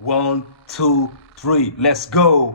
1, 2, 3, let's go!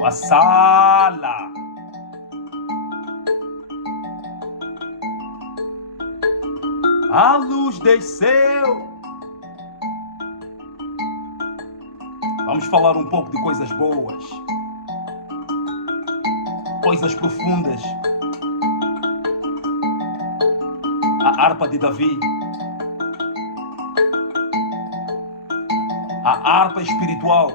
Wassala! A luz desceu! Vamos falar um pouco de coisas boas, coisas profundas. A harpa de Davi, a harpa espiritual.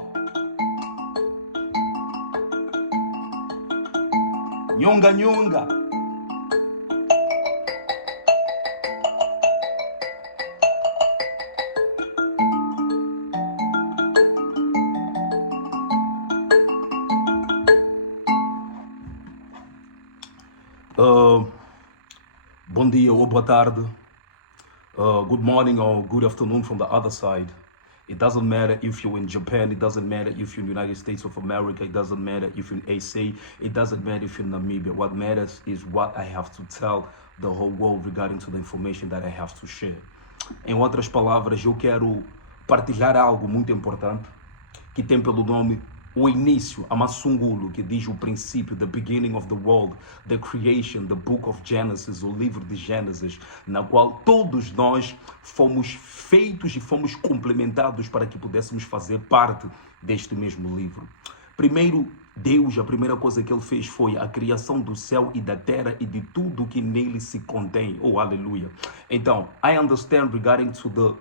Nhunga, nhunga. Bom dia ou boa tarde. Good morning or good afternoon from the other side. It doesn't matter if you're in Japan, it doesn't matter if you're in the United States of America, it doesn't matter if you're in AC, it doesn't matter if you're in Namibia. What matters is what I have to tell the whole world regarding to the information that I have to share. Em outras palavras, eu quero partilhar algo muito importante que tem pelo nome o início, a Masungulo, que diz o princípio, the beginning of the world, the creation, the book of Genesis, o livro de Gênesis, na qual todos nós fomos feitos e fomos complementados para que pudéssemos fazer parte deste mesmo livro. Primeiro, Deus, a primeira coisa que ele fez foi a criação do céu e da terra e de tudo que nele se contém. Oh, aleluia. Então, I understand regarding to the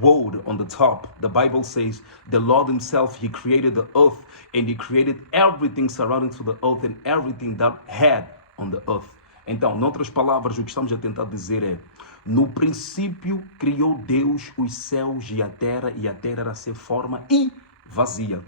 word on the top, the Bible says the Lord himself, he created the earth and he created everything surrounding to the earth and everything that had on the earth. Então, em outras palavras, o que estamos a tentar dizer é: no princípio criou Deus os céus e a terra era sem forma e vazia.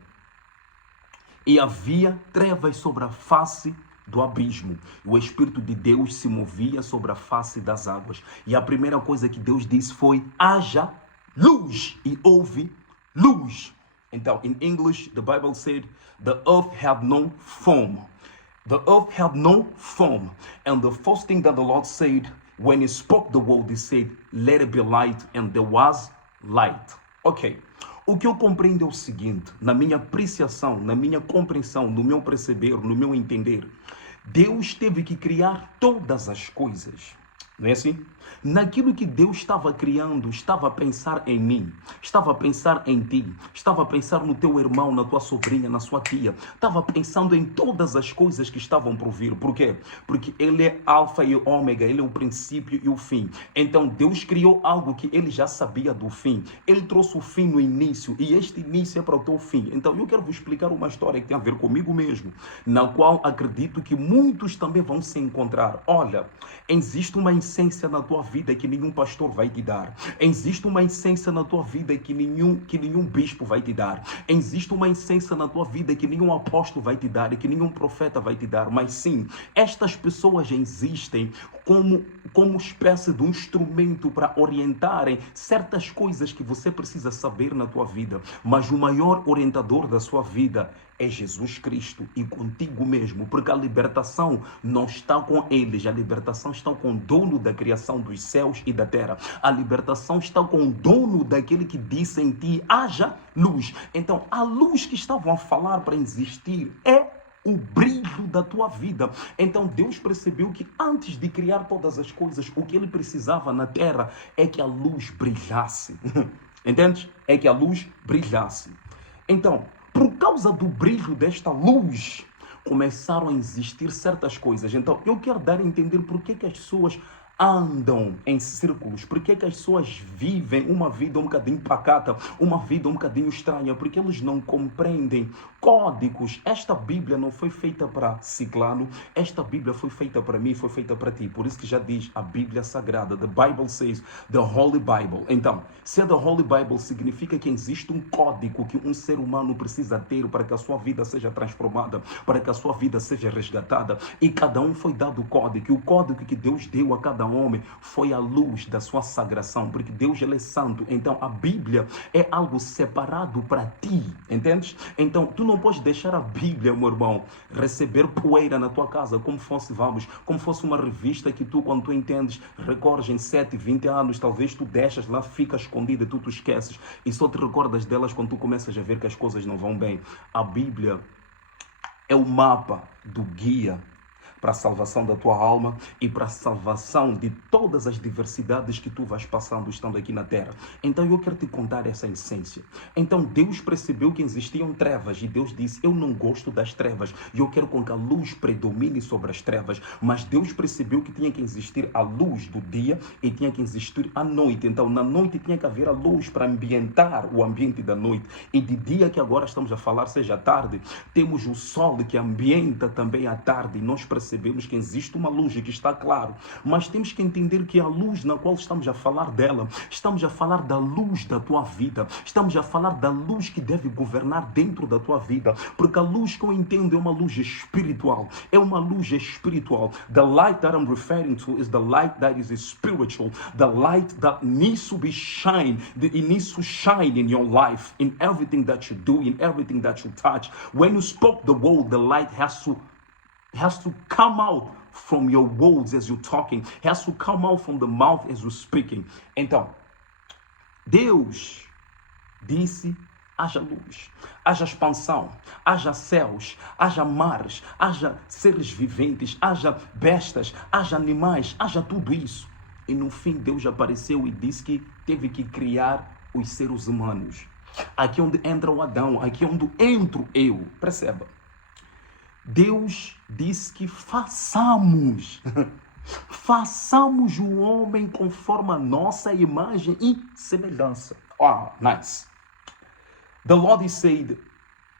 E havia trevas sobre a face do abismo. O Espírito de Deus se movia sobre a face das águas. E a primeira coisa que Deus disse foi: haja luz, e houve luz. Então, in English, the Bible said, the earth had no form. The earth had no form. And the first thing that the Lord said, when he spoke the word, he said, let it be light, and there was light. Ok. O que eu compreendo é o seguinte, na minha apreciação, na minha compreensão, no meu perceber, no meu entender, Deus teve que criar todas as coisas. Não é assim? Naquilo que Deus estava criando, estava a pensar em mim, estava a pensar em ti, estava a pensar no teu irmão, na tua sobrinha, na sua tia, estava pensando em todas as coisas que estavam por vir. Por quê? Porque ele é alfa e ômega, ele é o princípio e o fim. Então Deus criou algo que ele já sabia do fim. Ele trouxe o fim no início e este início é para o teu fim. Então eu quero vos explicar uma história que tem a ver comigo mesmo, na qual acredito que muitos também vão se encontrar. Olha, existe uma essência na tua vida que nenhum pastor vai te dar. Existe uma essência na tua vida que nenhum bispo vai te dar. Existe uma essência na tua vida que nenhum apóstolo vai te dar e que nenhum profeta vai te dar. Mas sim, estas pessoas existem como espécie de um instrumento para orientarem certas coisas que você precisa saber na tua vida. Mas o maior orientador da sua vida é Jesus Cristo e contigo mesmo, porque a libertação não está com eles, a libertação está com o dono da criação dos céus e da terra. A libertação está com o dono daquele que disse em ti, haja luz. Então, a luz que estavam a falar para existir é o brilho da tua vida. Então Deus percebeu que antes de criar todas as coisas, o que ele precisava na terra é que a luz brilhasse. Entende? É que a luz brilhasse. Então, por causa do brilho desta luz, começaram a existir certas coisas. Então, eu quero dar a entender por que as pessoas andam em círculos, porque que as pessoas vivem uma vida um bocadinho pacata, uma vida um bocadinho estranha, porque eles não compreendem códigos. Esta Bíblia não foi feita para ciclano, esta Bíblia foi feita para mim, foi feita para ti. Por isso que já diz a Bíblia Sagrada, the Bible says, the Holy Bible. Então, se é the Holy Bible, significa que existe um código que um ser humano precisa ter para que a sua vida seja transformada, para que a sua vida seja resgatada, e cada um foi dado o código, e o código que Deus deu a cada homem foi a luz da sua sagração, porque Deus ele é santo. Então a Bíblia é algo separado para ti, entendes? Então tu não podes deixar a Bíblia, meu irmão, receber poeira na tua casa como fosse, como fosse uma revista que tu, quando tu entendes, recorres em 7, 20 anos, talvez tu deixas lá, fica escondida, tu esqueces e só te recordas delas quando tu começas a ver que as coisas não vão bem. A Bíblia é o mapa do guia para a salvação da tua alma e para a salvação de todas as diversidades que tu vais passando estando aqui na terra. Então eu quero te contar essa essência. Então Deus percebeu que existiam trevas e Deus disse, eu não gosto das trevas e eu quero com que a luz predomine sobre as trevas. Mas Deus percebeu que tinha que existir a luz do dia e tinha que existir a noite. Então na noite tinha que haver a luz para ambientar o ambiente da noite. E de dia, que agora estamos a falar, seja tarde, temos o sol que ambienta também a tarde. E nós percebemos que existe uma luz que está claro, mas temos que entender que a luz na qual estamos a falar dela, estamos a falar da luz da tua vida, estamos a falar da luz que deve governar dentro da tua vida, porque a luz que eu entendo é uma luz espiritual, é uma luz espiritual. The light that I'm referring to is the light that is spiritual, the light that needs to be shine, it needs to shine in your life, in everything that you do, in everything that you touch. When you spoke the word, the light has to come out from your words as you're talking, has to come out from the mouth as you're speaking. Então, Deus disse, haja luz, haja expansão, haja céus, haja mares, haja seres viventes, haja bestas, haja animais, haja tudo isso. E no fim Deus apareceu e disse que teve que criar os seres humanos. Aqui onde entra o Adão, aqui onde entro eu, perceba. Deus disse que façamos o homem conforme a nossa imagem e semelhança. Ah, nice. The Lord said,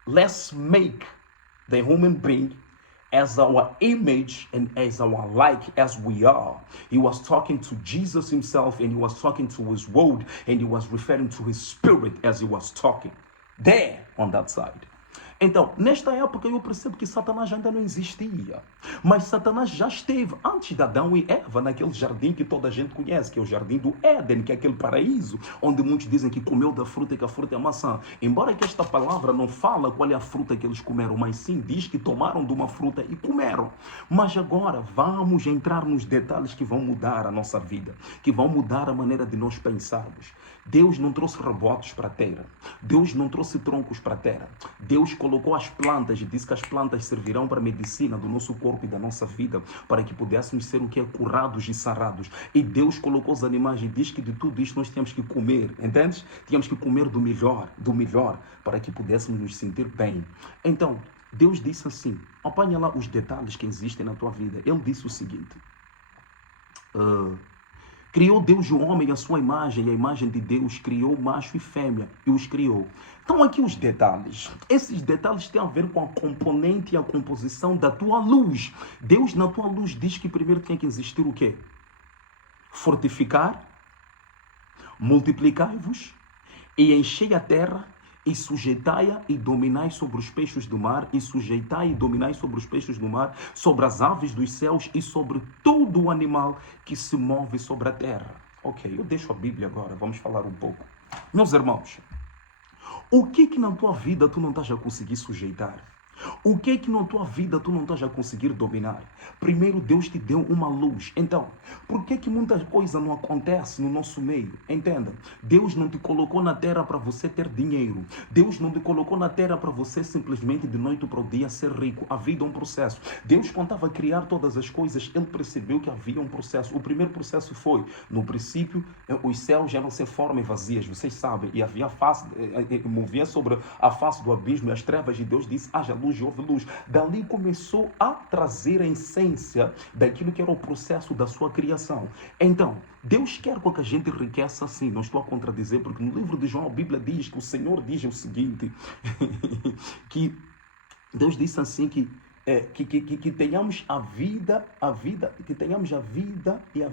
let's make the human being as our image and as our like as we are. He was talking to Jesus himself and he was talking to his word and he was referring to his spirit as he was talking. There on that side. Então, nesta época eu percebo que Satanás ainda não existia. Mas Satanás já esteve antes de Adão e Eva, naquele jardim que toda a gente conhece, que é o jardim do Éden, que é aquele paraíso, onde muitos dizem que comeu da fruta e que a fruta é maçã. Embora que esta palavra não fala qual é a fruta que eles comeram, mas sim diz que tomaram de uma fruta e comeram. Mas agora vamos entrar nos detalhes que vão mudar a nossa vida, que vão mudar a maneira de nós pensarmos. Deus não trouxe rebotes para a terra. Deus não trouxe troncos para a terra. Deus colocou as plantas e disse que as plantas servirão para a medicina do nosso corpo e da nossa vida, para que pudéssemos ser o que é curados e sarados. E Deus colocou os animais e diz que de tudo isto nós temos que comer, entendes? Tínhamos que comer do melhor, para que pudéssemos nos sentir bem. Então, Deus disse assim, apanha lá os detalhes que existem na tua vida. Ele disse o seguinte, criou Deus o homem à sua imagem, e a imagem de Deus criou macho e fêmea, e os criou. Então aqui os detalhes. Esses detalhes têm a ver com a componente e a composição da tua luz. Deus na tua luz diz que primeiro tinha que existir o quê? Fortificar, multiplicai-vos e enchei a terra, e sujeitai-a e dominai sobre os peixes do mar, e sujeitai e dominai sobre os peixes do mar, sobre as aves dos céus e sobre todo o animal que se move sobre a terra. Ok, eu deixo a Bíblia agora, vamos falar um pouco. Meus irmãos, o que na tua vida tu não estás a conseguir sujeitar? O que é que na tua vida tu não estás a conseguir dominar? Primeiro Deus te deu uma luz. Então, por que muita coisa não acontece no nosso meio? Entenda, Deus não te colocou na terra para você ter dinheiro. Deus não te colocou na terra para você simplesmente de noite para o dia ser rico. A vida é um processo. Deus, quando estava a criar todas as coisas, Ele percebeu que havia um processo. O primeiro processo foi, no princípio, os céus eram sem forma e vazias, vocês sabem, e havia face, movia sobre a face do abismo e as trevas, e Deus disse, haja luz e houve luz. Dali começou a trazer a essência daquilo que era o processo da sua criação. Então, Deus quer que a gente enriqueça assim, não estou a contradizer, porque no livro de João a Bíblia diz que o Senhor diz o seguinte, que Deus disse assim que tenhamos a vida, que tenhamos a vida e a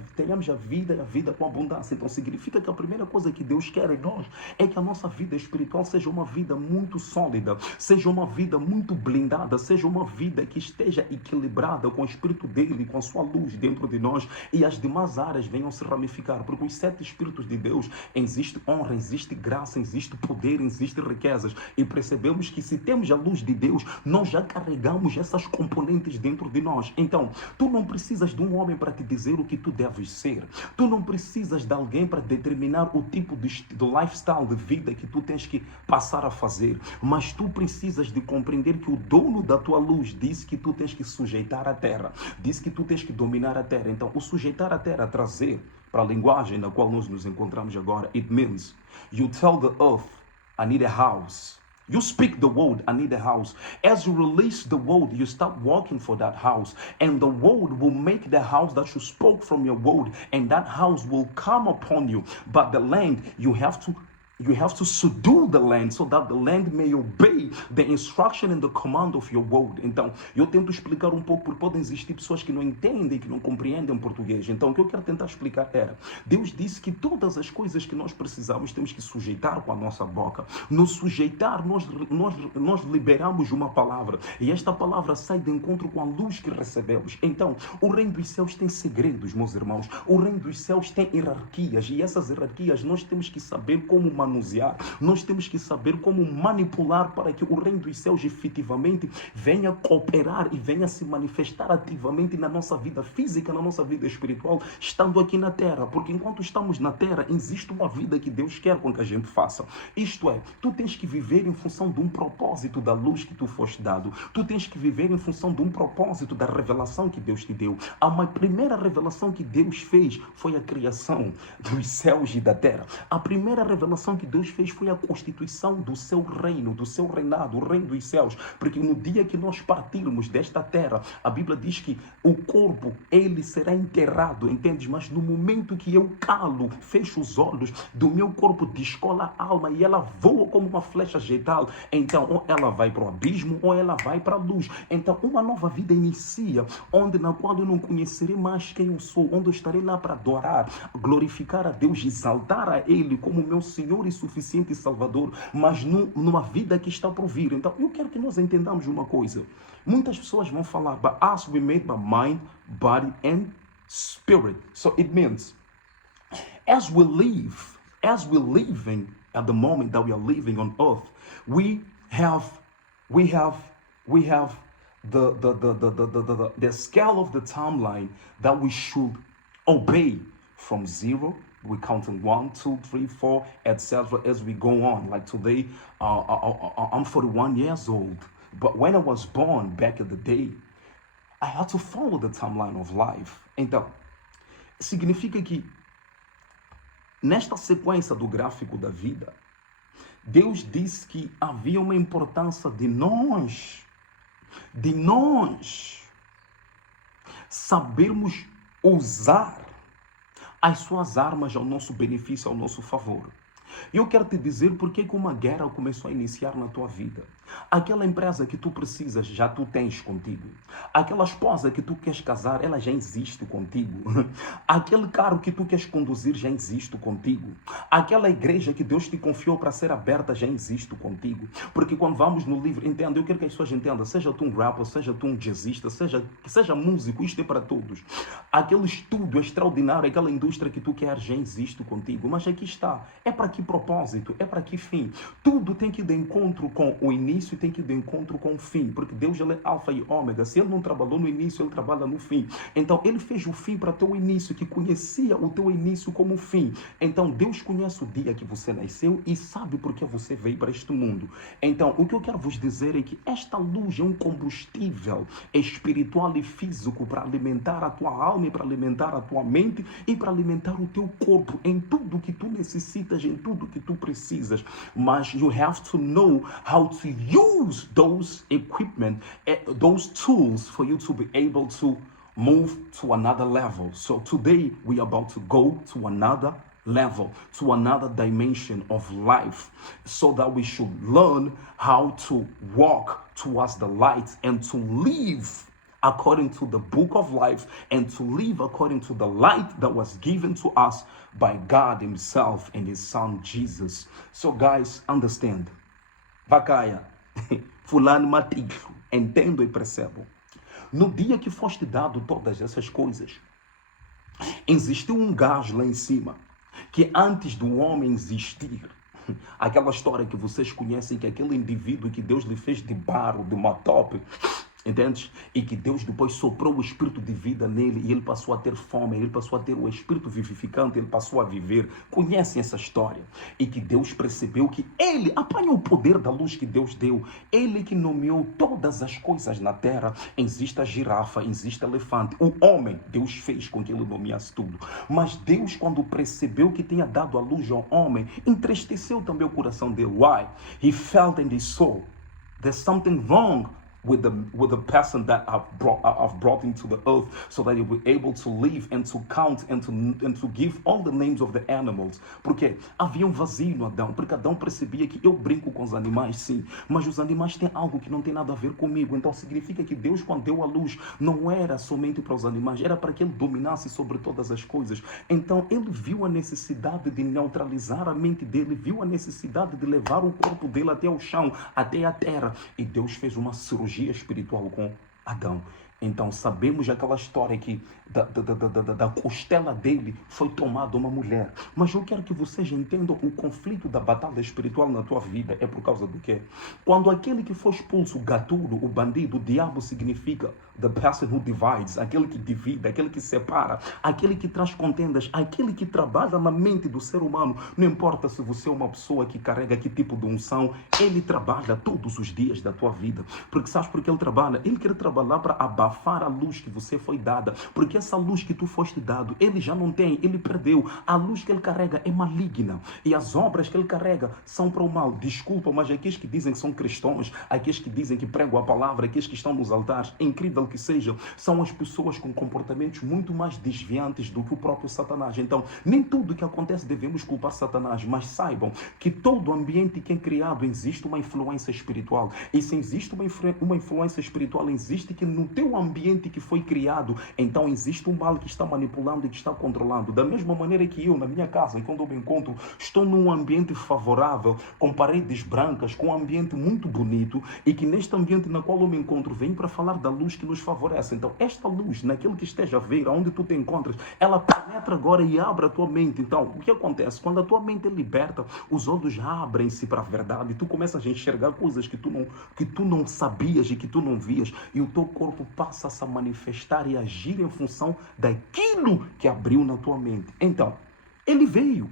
vida com abundância. Então significa que a primeira coisa que Deus quer em nós é que a nossa vida espiritual seja uma vida muito sólida, seja uma vida muito blindada, seja uma vida que esteja equilibrada com o Espírito dele, com a sua luz dentro de nós, e as demais áreas venham se ramificar, porque os 7 Espíritos de Deus, existe honra, existe graça, existe poder, existe riquezas, e percebemos que se temos a luz de Deus, nós já carregamos essas componentes dentro de nós. Então, tu não precisas de um homem para te dizer o que tu deves ser. Tu não precisas de alguém para determinar o tipo de lifestyle de vida que tu tens que passar a fazer. Mas tu precisas de compreender que o dono da tua luz disse que tu tens que sujeitar a terra. Disse que tu tens que dominar a terra. Então, o sujeitar a terra, trazer para a linguagem na qual nós nos encontramos agora, it means you tell the earth, I need a house. You speak the word, I need a house. As you release the word, you start working for that house. And the word will make the house that you spoke from your word. And that house will come upon you. But the land, you have to subdue the land so that the land may obey the instruction and the command of your word. Então, eu tento explicar um pouco, porque podem existir pessoas que não entendem, que não compreendem português. Então, o que eu quero tentar explicar era, Deus disse que todas as coisas que nós precisamos temos que sujeitar com a nossa boca. No sujeitar, nós liberamos uma palavra. E esta palavra sai de encontro com a luz que recebemos. Então, o reino dos céus tem segredos, meus irmãos. O reino dos céus tem hierarquias. E essas hierarquias nós temos que saber como manusear. Nós temos que saber como manipular para que o reino dos céus efetivamente venha cooperar e venha se manifestar ativamente na nossa vida física, na nossa vida espiritual, estando aqui na terra. Porque enquanto estamos na terra, existe uma vida que Deus quer com que a gente faça. Isto é, tu tens que viver em função de um propósito da luz que tu foste dado. Tu tens que viver em função de um propósito da revelação que Deus te deu. A primeira revelação que Deus fez foi a criação dos céus e da terra. A primeira revelação que Deus fez foi a constituição do seu reino, do seu reinado, o reino dos céus. Porque no dia que nós partirmos desta terra, a Bíblia diz que o corpo, ele será enterrado, entendes? Mas no momento que eu calo, fecho os olhos, do meu corpo descola a alma e ela voa como uma flecha agital. Então, ou ela vai para o abismo ou ela vai para a luz. Então, uma nova vida inicia, na qual eu não conhecerei mais quem eu sou, onde eu estarei lá para adorar, glorificar a Deus, exaltar a Ele como meu Senhor e suficiente Salvador, mas numa vida que está por vir. Então, eu quero que nós entendamos uma coisa. Muitas pessoas vão falar, but us we made by mind, body and spirit. So it means, as we living at the moment that we are living on earth, we have the scale of the timeline that we should obey from 0. We counting 1, 2, 3, 4, etc. as we go on. Like today, I'm 41 years old. But when I was born back in the day, I had to follow the timeline of life. Então, significa que nesta sequência do gráfico da vida, Deus disse que havia uma importância de nós sabermos usar as suas armas ao nosso benefício, ao nosso favor. Eu quero te dizer por que uma guerra começou a iniciar na tua vida. Aquela empresa que tu precisas, já tu tens contigo. Aquela esposa que tu queres casar, ela já existe contigo. Aquele carro que tu queres conduzir, já existe contigo. Aquela igreja que Deus te confiou para ser aberta, já existe contigo. Porque quando vamos no livro, entenda, eu quero que as pessoas entendam, seja tu um rapper, seja tu um jazzista, seja músico, isto é para todos. Aquele estudo extraordinário, aquela indústria que tu queres, já existe contigo. Mas aqui está, é para que que propósito? É para que fim? Tudo tem que ir de encontro com o início e tem que ir de encontro com o fim, porque Deus ele é alfa e ômega. Se ele não trabalhou no início, ele trabalha no fim. Então ele fez o fim para teu início, que conhecia o teu início como fim. Então Deus conhece o dia que você nasceu e sabe por que você veio para este mundo. Então o que eu quero vos dizer é que esta luz é um combustível espiritual e físico para alimentar a tua alma e para alimentar a tua mente e para alimentar o teu corpo em tudo que tu necessitas, em tudo que tu precisas. Mas you have to know how to use those equipment, those tools for you to be able to move to another level. So today we are about to go to another level, to another dimension of life, so that we should learn how to walk towards the light and to live according to the book of life and to live according to the light that was given to us by God himself and his son Jesus. So guys, understand. Vacaia, fulano matigro, entendo e percebo. No dia que foste dado todas essas coisas, existiu um gajo lá em cima, que antes do homem existir, aquela história que vocês conhecem, que aquele indivíduo que Deus lhe fez de barro, de uma tope, entende? E que Deus depois soprou o espírito de vida nele e ele passou a ter fome, ele passou a ter o espírito vivificante, ele passou a viver. Conhecem essa história? E que Deus percebeu que ele apanhou o poder da luz que Deus deu. Ele que nomeou todas as coisas na terra. Existe a girafa, existe elefante. O homem, Deus fez com que ele nomeasse tudo. Mas Deus, quando percebeu que tinha dado a luz ao homem, entristeceu também o coração dele. Why? He felt in his soul, there's something wrong with the person that I've brought into the earth, so that he will be able to live and to count and to give all the names of the animals. Porque havia um vazio no Adão, porque Adão percebia que eu brinco com os animais, sim, mas os animais têm algo que não tem nada a ver comigo. Então significa que Deus, quando deu a luz, não era somente para os animais, era para que ele dominasse sobre todas as coisas. Então ele viu a necessidade de neutralizar a mente dele, viu a necessidade de levar o corpo dele até o chão, até a terra, e Deus fez uma cirurgia espiritual com Adão. Então sabemos aquela história que da costela dele foi tomada uma mulher. Mas eu quero que vocês entendam o conflito da batalha espiritual na tua vida. É por causa do quê? Quando aquele que foi expulso, o gatuno, o bandido, o diabo significa the person who divides, aquele que divide, aquele que separa, aquele que traz contendas, aquele que trabalha na mente do ser humano. Não importa se você é uma pessoa que carrega que tipo de unção, ele trabalha todos os dias da tua vida. Porque sabes por que ele trabalha? Ele quer trabalhar para abafar a luz que você foi dada. Porque essa luz que tu foste dado, ele já não tem, ele perdeu. A luz que ele carrega é maligna. E as obras que ele carrega são para o mal. Desculpa, mas aqueles que dizem que são cristãos, aqueles que dizem que pregam a palavra, aqueles que estão nos altares, é incrível que sejam, são as pessoas com comportamentos muito mais desviantes do que o próprio Satanás. Então, nem tudo que acontece devemos culpar Satanás, mas saibam que todo ambiente que é criado existe uma influência espiritual. E se existe uma influência espiritual, existe que no teu ambiente que foi criado, então existe um mal que está manipulando e que está controlando. Da mesma maneira que eu, na minha casa, quando eu me encontro, estou num ambiente favorável, com paredes brancas, com um ambiente muito bonito, e que neste ambiente na qual eu me encontro, vem para falar da luz que nos favorece. Então, esta luz, naquilo que esteja a ver, aonde tu te encontras, ela penetra agora e abre a tua mente. Então, o que acontece? Quando a tua mente é liberta, os olhos abrem-se para a verdade, e tu começas a enxergar coisas que tu não sabias e que tu não vias, e o teu corpo passa a se manifestar e agir em função daquilo que abriu na tua mente. Então, ele veio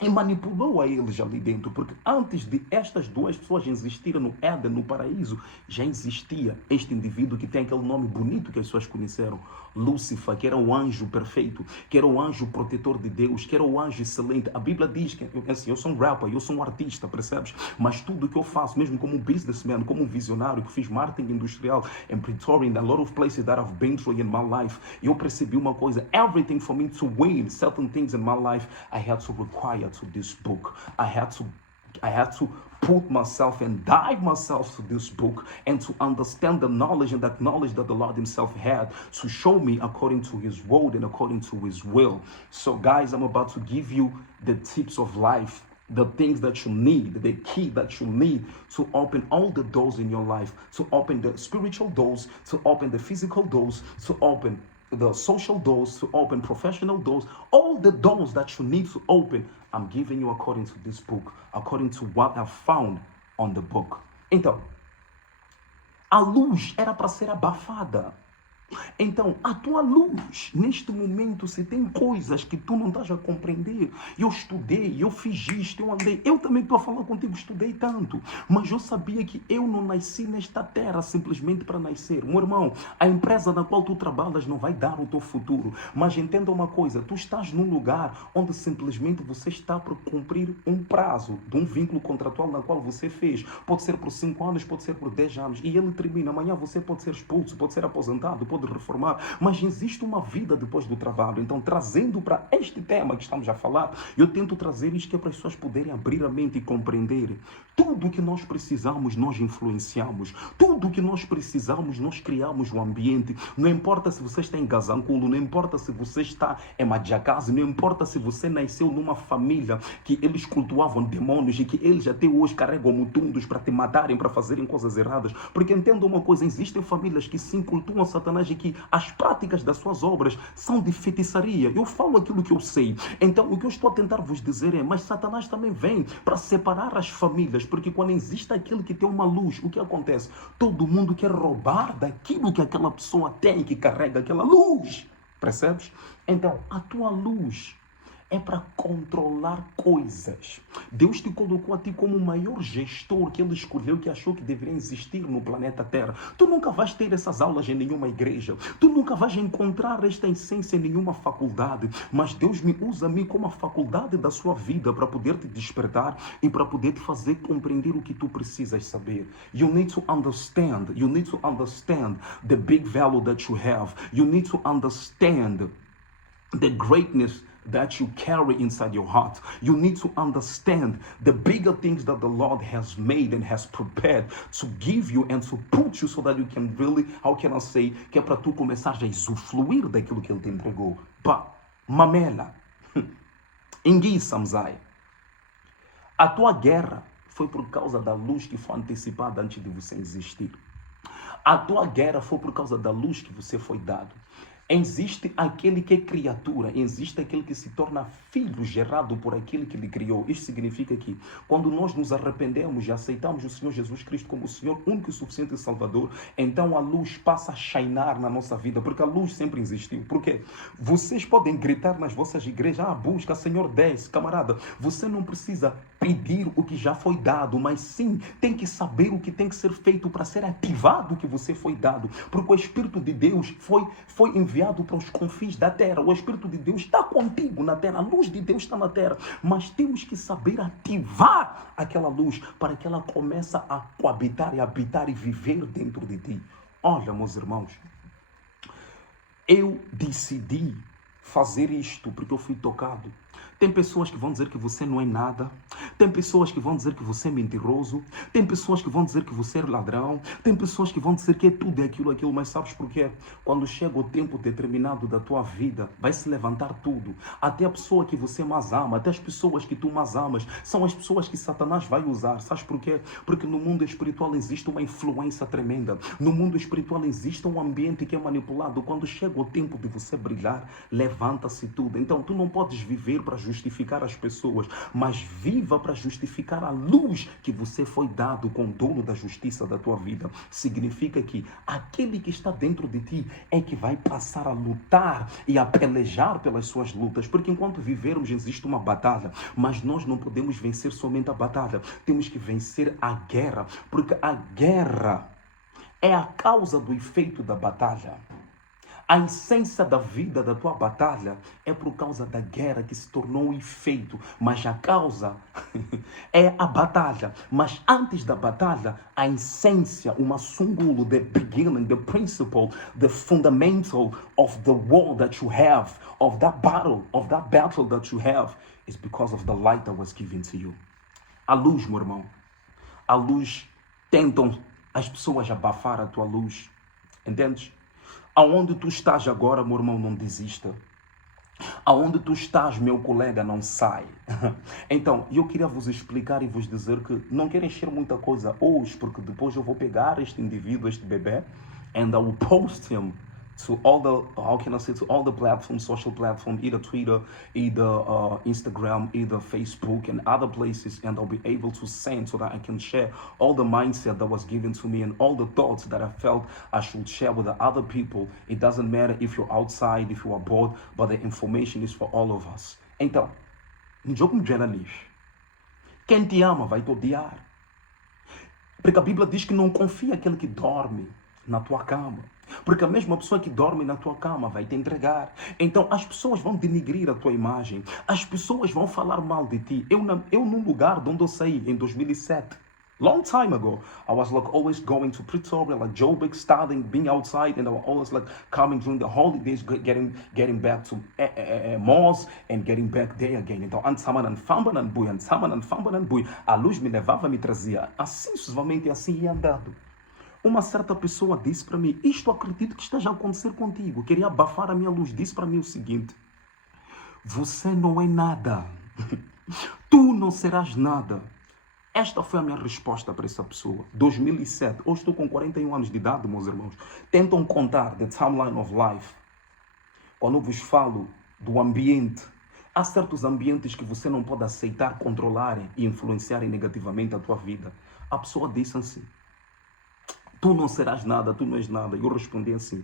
e manipulou a eles ali dentro, porque antes de estas duas pessoas existirem no Éden, no paraíso, já existia este indivíduo que tem aquele nome bonito que as pessoas conheceram, Lúcifer, que era o anjo perfeito, que era o anjo protetor de Deus, que era o anjo excelente. A Bíblia diz que, assim, eu sou um rapper, eu sou um artista, percebes? Mas tudo que eu faço, mesmo como um businessman, como um visionário, que fiz marketing industrial em Pretoria, in a lot of places that I've been through in my life, eu percebi uma coisa: everything for me to win certain things in my life, I had to require to this book. I had to put myself and dive myself to this book and to understand the knowledge and that knowledge that the Lord himself had to show me according to his word and according to his will. So guys, I'm about to give you the tips of life, the things that you need, the key that you need to open all the doors in your life, to open the spiritual doors, to open the physical doors, to open the social doors to open, professional doors, all the doors that you need to open, I'm giving you according to this book, according to what I've found on the book. Então, a luz era para ser abafada. Então, a tua luz, neste momento, se tem coisas que tu não estás a compreender, eu estudei, eu fiz isto, eu andei, eu também estou a falar contigo, estudei tanto, mas eu sabia que eu não nasci nesta terra simplesmente para nascer. Meu irmão, a empresa na qual tu trabalhas não vai dar o teu futuro, mas entenda uma coisa, tu estás num lugar onde simplesmente você está por cumprir um prazo de um vínculo contratual na qual você fez, pode ser por 5 anos, pode ser por 10 anos, e ele termina, amanhã você pode ser expulso, pode ser aposentado, pode reformar, mas existe uma vida depois do trabalho. Então, trazendo para este tema que estamos a falar, eu tento trazer isto que é para as pessoas poderem abrir a mente e compreender. Tudo que nós precisamos, nós influenciamos. Tudo que nós precisamos, nós criamos o ambiente. Não importa se você está em Gazanculo, não importa se você está em Madjakazi, não importa se você nasceu numa família que eles cultuavam demônios e que eles até hoje carregam mutundos para te matarem, para fazerem coisas erradas. Porque entenda uma coisa, existem famílias que sim cultuam Satanás e que as práticas das suas obras são de feitiçaria. Eu falo aquilo que eu sei. Então, o que eu estou a tentar vos dizer é, mas Satanás também vem para separar as famílias, porque quando existe aquele que tem uma luz, o que acontece? Todo mundo quer roubar daquilo que aquela pessoa tem, que carrega aquela luz. Percebes? Então, a tua luz é para controlar coisas. Deus te colocou a ti como o maior gestor que Ele escolheu, que achou que deveria existir no planeta Terra. Tu nunca vais ter essas aulas em nenhuma igreja. Tu nunca vais encontrar esta essência em nenhuma faculdade. Mas Deus me usa a mim como a faculdade da sua vida para poder te despertar e para poder te fazer compreender o que tu precisas saber. You need to understand. You need to understand the big value that you have. You need to understand the greatness that you carry inside your heart. You need to understand the bigger things that the Lord has made and has prepared to give you and to put you so that you can really, how can I say, que é para tu começar a usufruir daquilo que Ele te entregou. Pá, mamela, Ingui Samzai, a tua guerra foi por causa da luz que foi antecipada antes de você existir. A tua guerra foi por causa da luz que você foi dado. Existe aquele que é criatura, existe aquele que se torna filho gerado por aquele que lhe criou. Isto significa que quando nós nos arrependemos e aceitamos o Senhor Jesus Cristo como o Senhor único e suficiente Salvador, então a luz passa a shinar na nossa vida, porque a luz sempre existiu. Por quê? Vocês podem gritar nas vossas igrejas, busca, Senhor, desce. Camarada, você não precisa pedir o que já foi dado, mas sim tem que saber o que tem que ser feito para ser ativado o que você foi dado, porque o Espírito de Deus foi enviado para os confins da terra. O Espírito de Deus está contigo na terra, a luz de Deus está na terra, mas temos que saber ativar aquela luz para que ela comece a coabitar e habitar e viver dentro de ti. Olha, meus irmãos, eu decidi fazer isto porque eu fui tocado. Tem pessoas que vão dizer que você não é nada. Tem pessoas que vão dizer que você é mentiroso. Tem pessoas que vão dizer que você é ladrão. Tem pessoas que vão dizer que é tudo aquilo. Mas sabes por quê? Quando chega o tempo determinado da tua vida, vai se levantar tudo. Até a pessoa que você mais ama, até as pessoas que tu mais amas, são as pessoas que Satanás vai usar. Sabes por quê? Porque no mundo espiritual existe uma influência tremenda. No mundo espiritual existe um ambiente que é manipulado. Quando chega o tempo de você brilhar, levanta-se tudo. Então tu não podes viver para justificar as pessoas, mas viva para justificar a luz que você foi dado com o dono da justiça da tua vida. Significa que aquele que está dentro de ti é que vai passar a lutar e a pelejar pelas suas lutas, porque enquanto vivermos existe uma batalha, mas nós não podemos vencer somente a batalha, temos que vencer a guerra, porque a guerra é a causa do efeito da batalha. A essência da vida da tua batalha é por causa da guerra que se tornou um efeito, mas a causa é a batalha. Mas antes da batalha, a essência, uma sungulo, the beginning, the principle, the fundamental of the war that you have, of that battle that you have, is because of the light that was given to you. A luz, meu irmão, a luz, tentam as pessoas abafar a tua luz, entendes? Aonde tu estás agora, meu irmão, não desista. Aonde tu estás, meu colega, não sai. Então, eu queria vos explicar e vos dizer que não quero encher muita coisa hoje, porque depois eu vou pegar este indivíduo, este bebê, and I will post him to all the, how can I say, to all the platforms, social platforms, either Twitter, either Instagram, either Facebook and other places, and I'll be able to send so that I can share all the mindset that was given to me and all the thoughts that I felt I should share with the other people. It doesn't matter if you're outside, if you are bored, but the information is for all of us. Então, um jogo me generaliza. Quem te ama vai te odiar. Porque a Bíblia diz que não confia aquele que dorme na tua cama. Porque a mesma pessoa que dorme na tua cama vai te entregar. Então as pessoas vão denigrir a tua imagem. As pessoas vão falar mal de ti. Eu num lugar de onde eu saí em 2007. Long time ago, I was like always going to Pretoria, like Joburg, studying, being outside, and I was always like coming during the holidays, getting back to malls and getting back there again. Então, antes a luz me levava, me trazia. Assim, sucessivamente, assim ia andando. Uma certa pessoa disse para mim, isto acredito que esteja a acontecer contigo. Queria abafar a minha luz. Disse para mim o seguinte, você não é nada. Tu não serás nada. Esta foi a minha resposta para essa pessoa. 2007. Hoje estou com 41 anos de idade, meus irmãos. Tentam contar the timeline of life. Quando eu vos falo do ambiente, há certos ambientes que você não pode aceitar, controlarem e influenciarem negativamente a tua vida. A pessoa disse assim, tu não serás nada, tu não és nada. Eu respondi assim,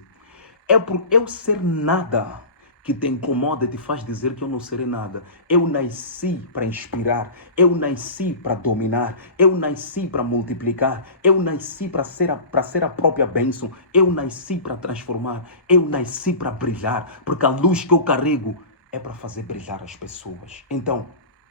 é por eu ser nada que te incomoda e te faz dizer que eu não serei nada. Eu nasci para inspirar, eu nasci para dominar, eu nasci para multiplicar, eu nasci para ser a própria bênção, eu nasci para transformar, eu nasci para brilhar, porque a luz que eu carrego é para fazer brilhar as pessoas. Então,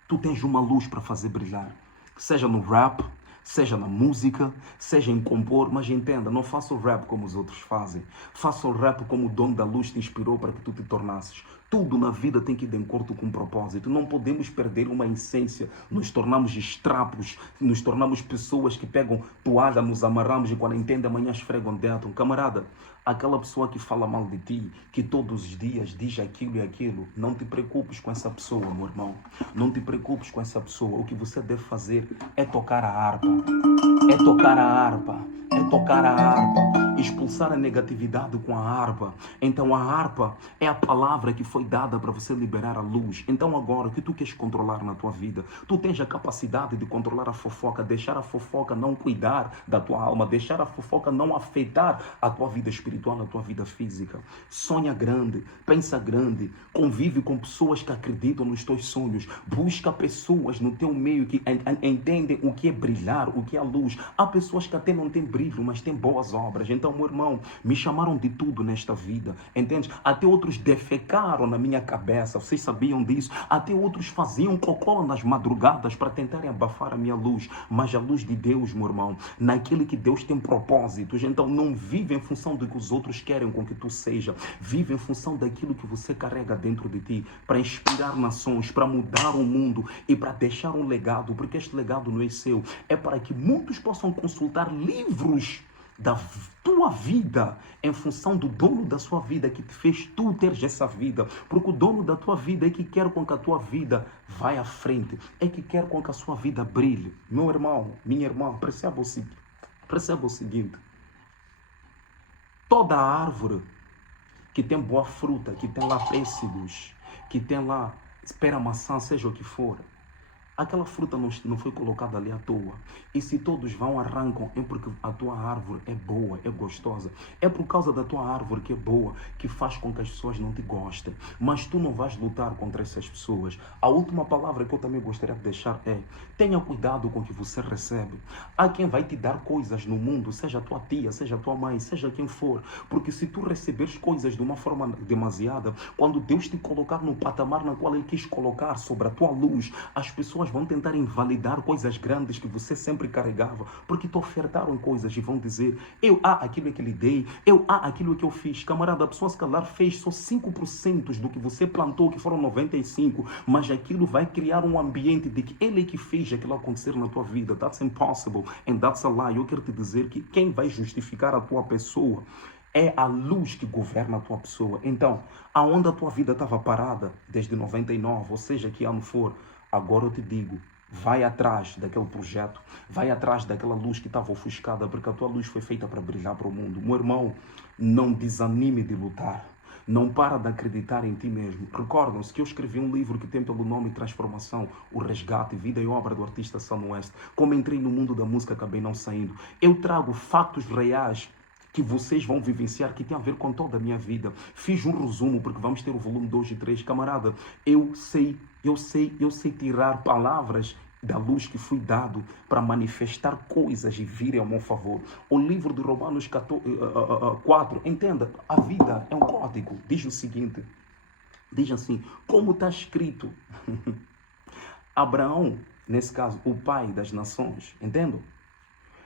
tu tens uma luz para fazer brilhar, seja no rap, seja na música, seja em compor, mas entenda, não faça o rap como os outros fazem. Faça o rap como o dono da luz te inspirou para que tu te tornasses. Tudo na vida tem que ir de acordo com um propósito. Não podemos perder uma essência. Nos tornamos estrapos, nos tornamos pessoas que pegam toalha, nos amarramos e quando entendem amanhã esfregam dentro. Camarada, aquela pessoa que fala mal de ti, que todos os dias diz aquilo e aquilo, não te preocupes com essa pessoa, meu irmão. Não te preocupes com essa pessoa. O que você deve fazer é tocar a harpa. É tocar a harpa. É tocar a harpa. Expulsar a negatividade com a harpa. Então a harpa é a palavra que foi dada para você liberar a luz. Então agora, o que tu queres controlar na tua vida? Tu tens a capacidade de controlar a fofoca, deixar a fofoca não cuidar da tua alma, deixar a fofoca não afetar a tua vida espiritual, a tua vida física. Sonha grande, pensa grande, convive com pessoas que acreditam nos teus sonhos, busca pessoas no teu meio que entendem o que é brilhar, o que é a luz. Há pessoas que até não têm brilho, mas têm boas obras. Então, meu irmão, me chamaram de tudo nesta vida, entende? Até outros defecaram na minha cabeça, vocês sabiam disso? Até outros faziam cocô nas madrugadas para tentarem abafar a minha luz, mas a luz de Deus, meu irmão, naquele que Deus tem propósitos, então não vive em função do que os outros querem com que tu seja, vive em função daquilo que você carrega dentro de ti, para inspirar nações, para mudar o mundo e para deixar um legado, porque este legado não é seu, é para que muitos possam consultar livros da tua vida em função do dono da sua vida que te fez tu teres essa vida, porque o dono da tua vida é que quer com que a tua vida vá à frente, é que quer com que a sua vida brilhe. Meu irmão, minha irmã, perceba o seguinte, toda árvore que tem boa fruta, que tem lá pêssegos, que tem lá pera, maçã, seja o que for, aquela fruta não foi colocada ali à toa. E se todos vão, arrancam, é porque a tua árvore é boa, é gostosa. É por causa da tua árvore que é boa, que faz com que as pessoas não te gostem. Mas tu não vais lutar contra essas pessoas. A última palavra que eu também gostaria de deixar é, tenha cuidado com o que você recebe. Há quem vai te dar coisas no mundo, seja a tua tia, seja a tua mãe, seja quem for. Porque se tu receberes coisas de uma forma demasiada, quando Deus te colocar no patamar na qual Ele quis colocar sobre a tua luz, as pessoas vão tentar invalidar coisas grandes que você sempre carregava, porque te ofertaram coisas e vão dizer, aquilo que lhe dei, aquilo que eu fiz. Camarada, a pessoa se calhar fez só 5% do que você plantou, que foram 95%, mas aquilo vai criar um ambiente de que ele é que fez aquilo acontecer na tua vida. That's impossible and that's a lie. Eu quero te dizer que quem vai justificar a tua pessoa é a luz que governa a tua pessoa. Então, aonde a tua vida estava parada desde 99, ou seja, que ano for, agora eu te digo, Vai atrás daquele projeto, vai atrás daquela luz que estava ofuscada, porque a tua luz foi feita para brilhar para o mundo. Meu irmão, não desanime de lutar. Não para de acreditar em ti mesmo. Recordam-se que eu escrevi um livro que tem pelo nome Transformação, o Resgate, Vida e Obra do Artista Sam West. Como entrei no mundo da música, acabei não saindo. Eu trago fatos reais que vocês vão vivenciar, que tem a ver com toda a minha vida. Fiz um resumo, porque vamos ter o volume 2 e 3. Camarada, eu sei tirar palavras da luz que fui dado para manifestar coisas e virem ao meu favor. O livro de Romanos 4, entenda, a vida é um código. Diz o seguinte, diz assim, como está escrito, Abraão, nesse caso, o pai das nações, entendam?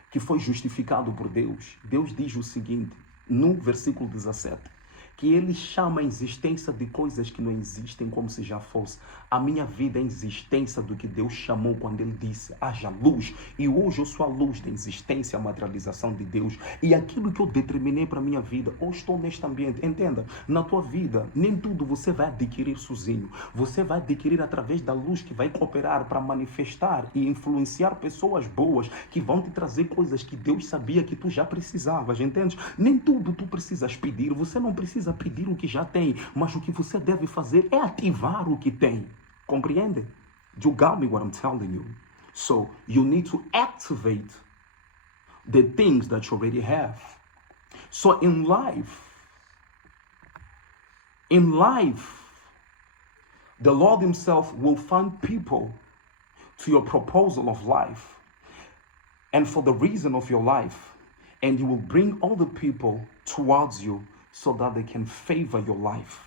Que foi justificado por Deus. Deus diz o seguinte, no versículo 17, que ele chama a existência de coisas que não existem como se já fosse. A minha vida é a existência do que Deus chamou quando ele disse, haja luz. E hoje eu sou a luz da existência, a materialização de Deus. E aquilo que eu determinei para a minha vida, hoje estou neste ambiente. Entenda, na tua vida, nem tudo você vai adquirir sozinho. Você vai adquirir através da luz que vai cooperar para manifestar e influenciar pessoas boas que vão te trazer coisas que Deus sabia que tu já precisavas, entende? Nem tudo tu precisas pedir, você não precisa pedir o que já tem, mas o que você deve fazer é ativar o que tem. Compreende? You got me what I'm telling you. So, you need to activate the things that you already have. So, in life, the Lord himself will find people to your proposal of life and for the reason of your life, and he will bring all the people towards you so that they can favor your life.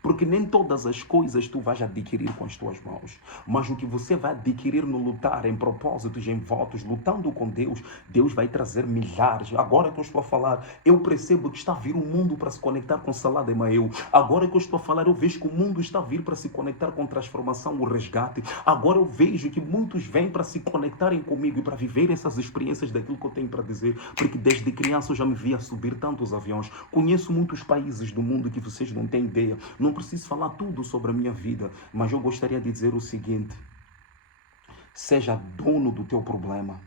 Porque nem todas as coisas tu vais adquirir com as tuas mãos, mas o que você vai adquirir no lutar, em propósitos, em votos, lutando com Deus, Deus vai trazer milhares. Agora que eu estou a falar, eu percebo que está a vir o mundo para se conectar com Salada Emael. Agora que eu estou a falar, eu vejo que o mundo está a vir para se conectar com Transformação, o Resgate. Agora eu vejo que muitos vêm para se conectarem comigo e para viver essas experiências daquilo que eu tenho para dizer, porque desde criança eu já me via subir tantos aviões. Conheço muitos países do mundo que vocês não têm ideia. Não preciso falar tudo sobre a minha vida, mas eu gostaria de dizer o seguinte: seja dono do teu problema.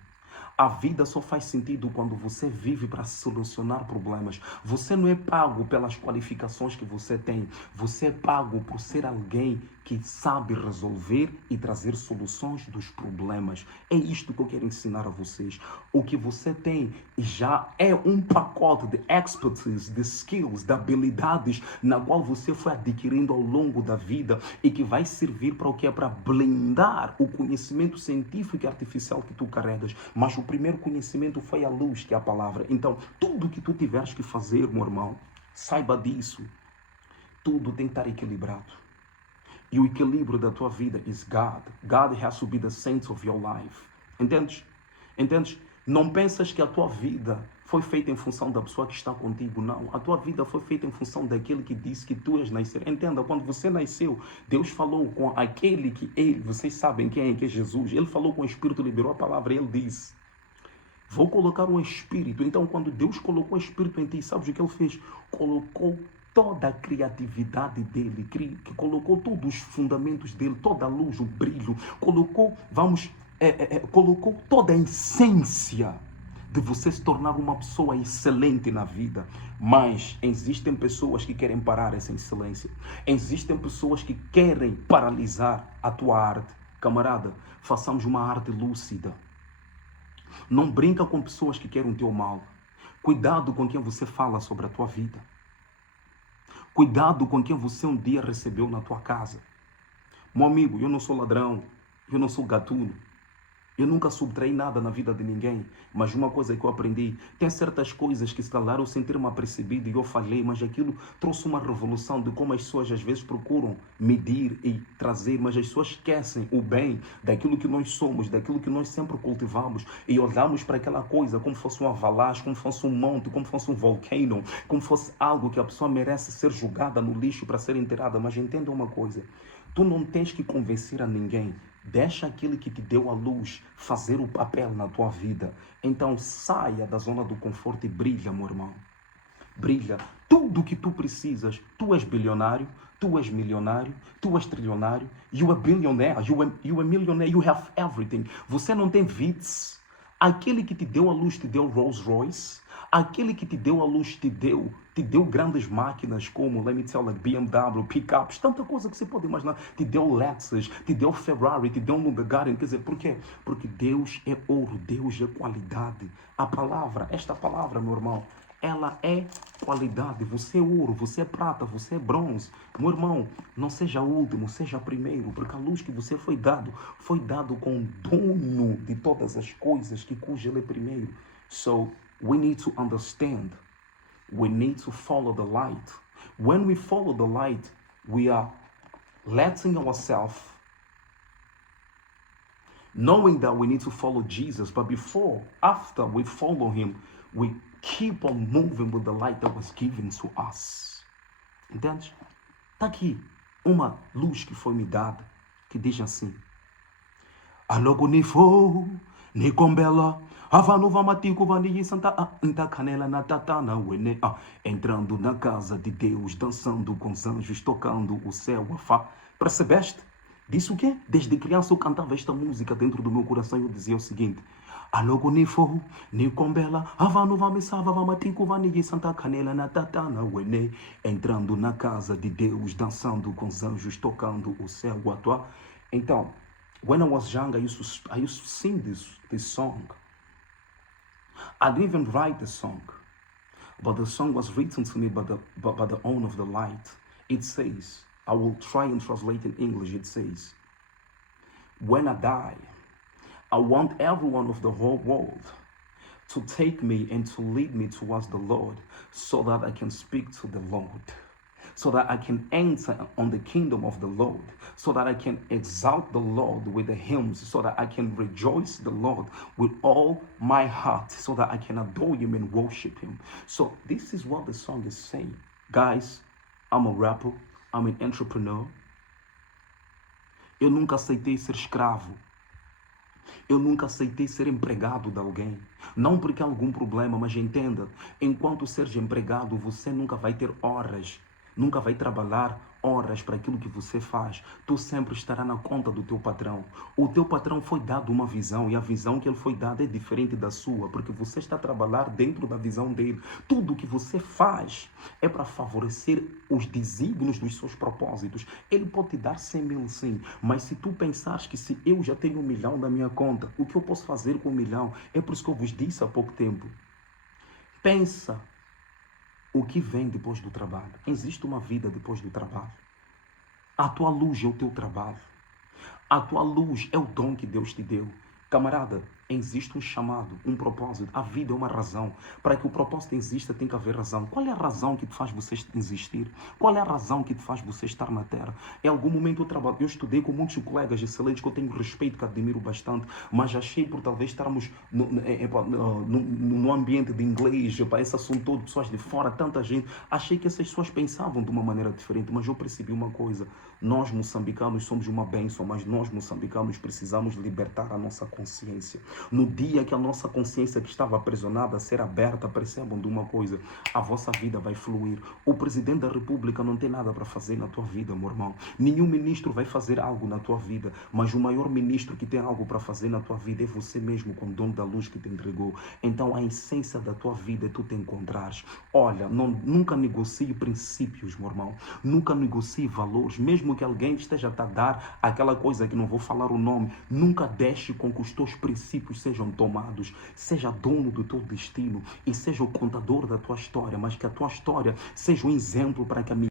A vida só faz sentido quando você vive para solucionar problemas. Você não é pago pelas qualificações que você tem. Você é pago por ser alguém que sabe resolver e trazer soluções dos problemas. É isto que eu quero ensinar a vocês. O que você tem já é um pacote de expertise, de skills, de habilidades na qual você foi adquirindo ao longo da vida e que vai servir para o que? Para blindar o conhecimento científico e artificial que tu carregas. Mas o primeiro conhecimento foi a luz, que é a palavra. Então, tudo que tu tiveres que fazer, meu irmão, saiba disso. Tudo tem que estar equilibrado. E o equilíbrio da tua vida is God. God has to be the center of your life. Entendes? Entendes? Não pensas que a tua vida foi feita em função da pessoa que está contigo. Não. A tua vida foi feita em função daquele que disse que tu és nascer. Entenda, quando você nasceu, Deus falou com aquele que ele, vocês sabem quem é, que é Jesus. Ele falou com o Espírito, liberou a palavra e ele disse: vou colocar um Espírito. Então, quando Deus colocou o Espírito em ti, sabes o que ele fez? Colocou toda a criatividade dele, que colocou todos os fundamentos dele, toda a luz, o brilho, colocou toda a essência de você se tornar uma pessoa excelente na vida. Mas existem pessoas que querem parar essa excelência. Existem pessoas que querem paralisar a tua arte. Camarada, façamos uma arte lúcida. Não brinca com pessoas que querem o teu mal. Cuidado com quem você fala sobre a tua vida. Cuidado com quem você um dia recebeu na tua casa. Meu amigo, eu não sou ladrão, eu não sou gatuno. Eu nunca subtraí nada na vida de ninguém, mas uma coisa que eu aprendi, tem certas coisas que se calhar eu sentir-me apercebido e eu falhei, mas aquilo trouxe uma revolução de como as pessoas às vezes procuram medir e trazer, mas as pessoas esquecem o bem daquilo que nós somos, daquilo que nós sempre cultivamos e olhamos para aquela coisa como fosse uma avalanche, como fosse um monte, como fosse um volcano, como fosse algo que a pessoa merece ser jogada no lixo para ser enterrada. Mas entenda uma coisa, tu não tens que convencer a ninguém. Deixa aquele que te deu a luz fazer o papel na tua vida. Então saia da zona do conforto e brilha, meu irmão. brilha. Tudo que tu precisas, tu és bilionário, tu és milionário, tu és trilionário, you are billionaire, you are millionaire, you have everything. Você não tem Vitz. Aquele que te deu a luz te deu Rolls Royce. Aquele que te deu a luz te deu grandes máquinas como, let me tell, like BMW, pickups, tanta coisa que você pode imaginar. Te deu Lexus, te deu Ferrari, te deu um Bugatti. Quer dizer, por quê? Porque Deus é ouro, Deus é qualidade. A palavra, esta palavra, meu irmão, ela é qualidade. Você é ouro, você é prata, você é bronze. Meu irmão, não seja o último, seja primeiro, porque a luz que você foi dado com o dono de todas as coisas, que cujo ele é primeiro. So, we need to understand. We need to follow the light. When we follow the light, we are letting ourselves, knowing that we need to follow Jesus, but after we follow him, we keep on moving with the light that was given to us. Entende? Está aqui uma luz que foi me dada, que diz assim: Alogo ni fo, ni combela, avanuva matico vani santa inta canela na tatana wene. Entrando na casa de Deus, dançando com os anjos, tocando o céu afá. Percebeste? Disse o quê? Desde criança eu cantava esta música dentro do meu coração e eu dizia o seguinte: Alogo ni fo, ni combela, avanuva misava vamatico vani santa canela na tatana wene. Entrando na casa de Deus, dançando com os anjos, tocando o céu atuá. Então, when I was young, I used to sing this song. I didn't even write the song, but the song was written to me by the owner of the light. It says, I will try and translate in English. It says, when I die, I want everyone of the whole world to take me and to lead me towards the Lord, so that I can speak to the Lord, so that I can enter on the kingdom of the Lord, so that I can exalt the Lord with the hymns, so that I can rejoice the Lord with all my heart, so that I can adore him and worship him. So this is what the song is saying. Guys, I'm a rapper, I'm an entrepreneur. Eu nunca aceitei ser escravo. Eu nunca aceitei ser empregado de alguém. Não porque há algum problema, mas entenda, enquanto seres empregado, você nunca vai ter horas, nunca vai trabalhar horas para aquilo que você faz. Tu sempre estará na conta do teu patrão. O teu patrão foi dado uma visão e a visão que ele foi dada é diferente da sua, porque você está a trabalhar dentro da visão dele. Tudo que você faz é para favorecer os desígnios dos seus propósitos. Ele pode te dar 100 mil sim, mas se tu pensares que se eu já tenho 1 milhão na minha conta, o que eu posso fazer com 1 milhão? É por isso que eu vos disse há pouco tempo. Pensa o que vem depois do trabalho. Existe uma vida depois do trabalho. A tua luz é o teu trabalho. A tua luz é o dom que Deus te deu. Camarada, existe um chamado, um propósito. A vida é uma razão. Para que o propósito exista, tem que haver razão. Qual é a razão que te faz você existir? Qual é a razão que te faz você estar na Terra? Em algum momento eu estudei com muitos colegas excelentes que eu tenho respeito, que admiro bastante, mas achei por talvez estarmos no ambiente de inglês, para esse assunto todo, pessoas de fora, tanta gente, achei que essas pessoas pensavam de uma maneira diferente, mas eu percebi uma coisa: nós moçambicanos somos uma bênção, mas nós moçambicanos precisamos libertar a nossa consciência. No dia que a nossa consciência que estava aprisionada a ser aberta, percebam de uma coisa: a vossa vida vai fluir. O presidente da república não tem nada para fazer na tua vida, meu irmão. Nenhum ministro vai fazer algo na tua vida, mas o maior ministro que tem algo para fazer na tua vida é você mesmo, com o dom da luz que te entregou. Então a essência da tua vida é tu te encontrares. Olha, nunca negocie princípios, meu irmão. Nunca negocie valores, mesmo que alguém esteja a dar aquela coisa que não vou falar o nome. Nunca deixe com que os teus princípios sejam tomados. Seja dono do teu destino e seja o contador da tua história, mas que a tua história seja um exemplo para que a